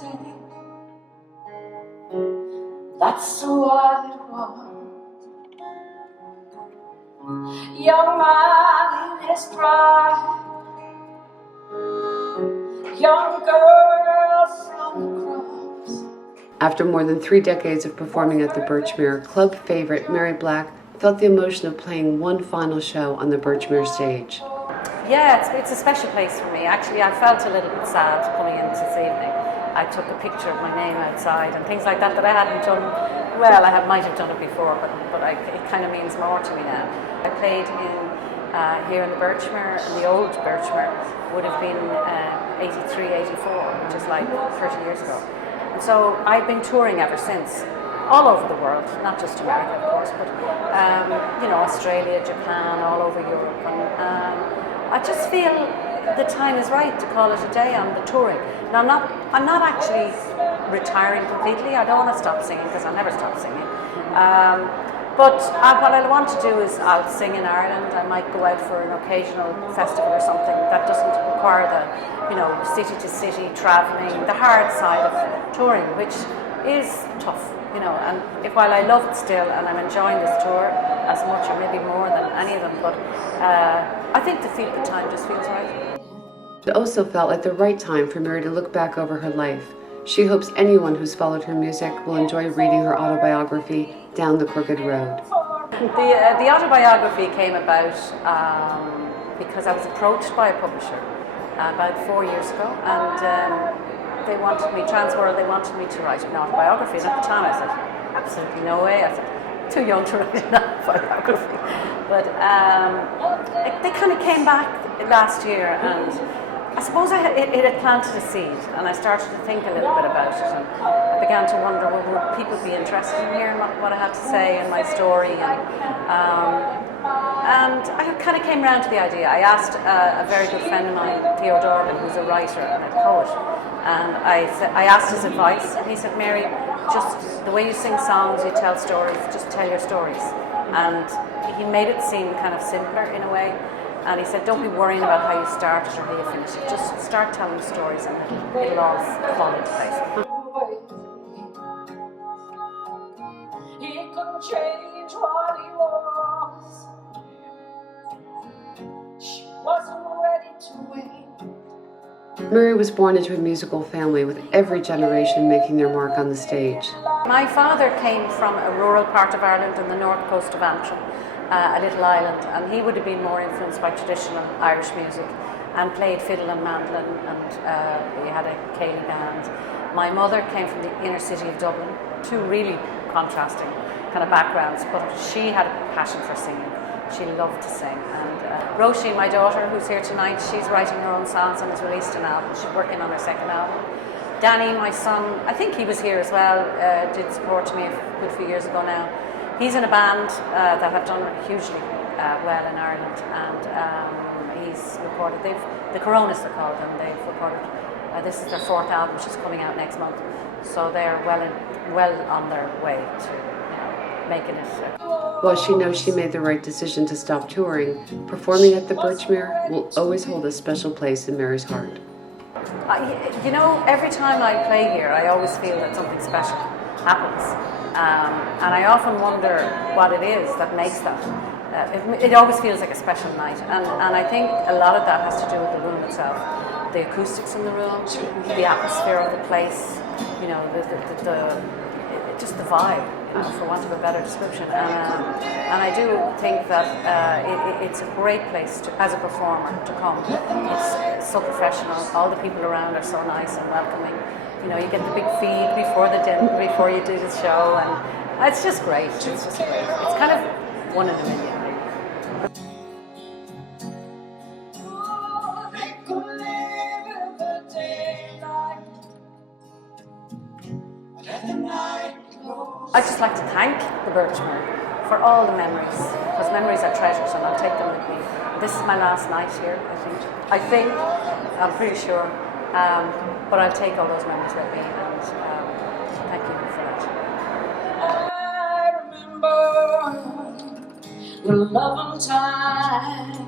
day. That's what it was. Young man in his pride, young girls from the cross. After more than 3 decades of performing at the Birchmere, club favorite Mary Black felt the emotion of playing one final show on the Birchmere stage. Yeah, it's a special place for me. Actually, I felt a little bit sad coming in this evening. I took a picture of my name outside and things like that I hadn't done. Well, I might have done it before, but it kind of means more to me now. I played here in the Birchmere, and the old Birchmere would have been 83, 84, which is like 30 years ago. And so I've been touring ever since, all over the world, not just America, of course, but Australia, Japan, all over Europe. And I just feel the time is right to call it a day on the touring. Now, I'm not actually retiring completely. I don't want to stop singing because I'll never stop singing. But what I want to do is I'll sing in Ireland. I might go out for an occasional festival or something that doesn't require the, city to city traveling, the hard side of touring, which is tough, and while I love it still and I'm enjoying this tour as much or maybe more than any of them, but I think the time just feels right. It also felt like the right time for Mary to look back over her life. She hopes anyone who's followed her music will enjoy reading her autobiography, Down the Crooked Road. The autobiography came about because I was approached by a publisher about 4 years ago, and they wanted me, Transworld, they wanted me to write an autobiography. And at the time I said, absolutely no way. I said, too young to write an autobiography. But they kind of came back last year, and I suppose it had planted a seed, and I started to think a little bit about it, and I began to wonder, well, would people be interested in hearing what I had to say and my story, and I kind of came around to the idea. I asked a very good friend of mine, Theo Dorgan, who's a writer and a poet, and I asked his advice, and he said, Mary, just the way you sing songs, you tell stories, just tell your stories. And he made it seem kind of simpler in a way. And he said, don't be worrying about how you started or how you finished it. Just start telling stories and it'll all fall into place. He couldn't change what he was. She wasn't ready to wait. Mary was born into a musical family with every generation making their mark on the stage. My father came from a rural part of Ireland on the north coast of Antrim. A little island, and he would have been more influenced by traditional Irish music and played fiddle and mandolin, and he had a Cayley band. My mother came from the inner city of Dublin, two really contrasting kind of backgrounds, but she had a passion for singing. She loved to sing. And Roisin, my daughter, who's here tonight, she's writing her own songs and has released an album. She's working on her second album. Danny, my son, I think he was here as well, did support me a good few years ago now. He's in a band that have done hugely well in Ireland, and he's recorded, the Coronas are called, and they've recorded, this is their 4th album, which is coming out next month, so they're well on their way to making it. While she knows she made the right decision to stop touring, performing at the Birchmere will always hold a special place in Mary's heart. Every time I play here, I always feel that something special happens. And I often wonder what it is that makes that. It always feels like a special night, and I think a lot of that has to do with the room itself, the acoustics in the room, the atmosphere of the place, just the vibe, for want of a better description. And I do think that it's a great place as a performer to come. It's so professional. All the people around are so nice and welcoming. You get the big feed before you do the show, and it's just great. It's just great. It's kind of one in a million. I'd just like to thank the Birchmere for all the memories, because memories are treasures, and I'll take them with me. This is my last night here, I think. I'm pretty sure. But I'll take all those memories with me, and thank you for that. I remember the love of time,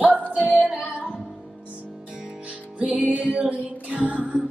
nothing else really counts.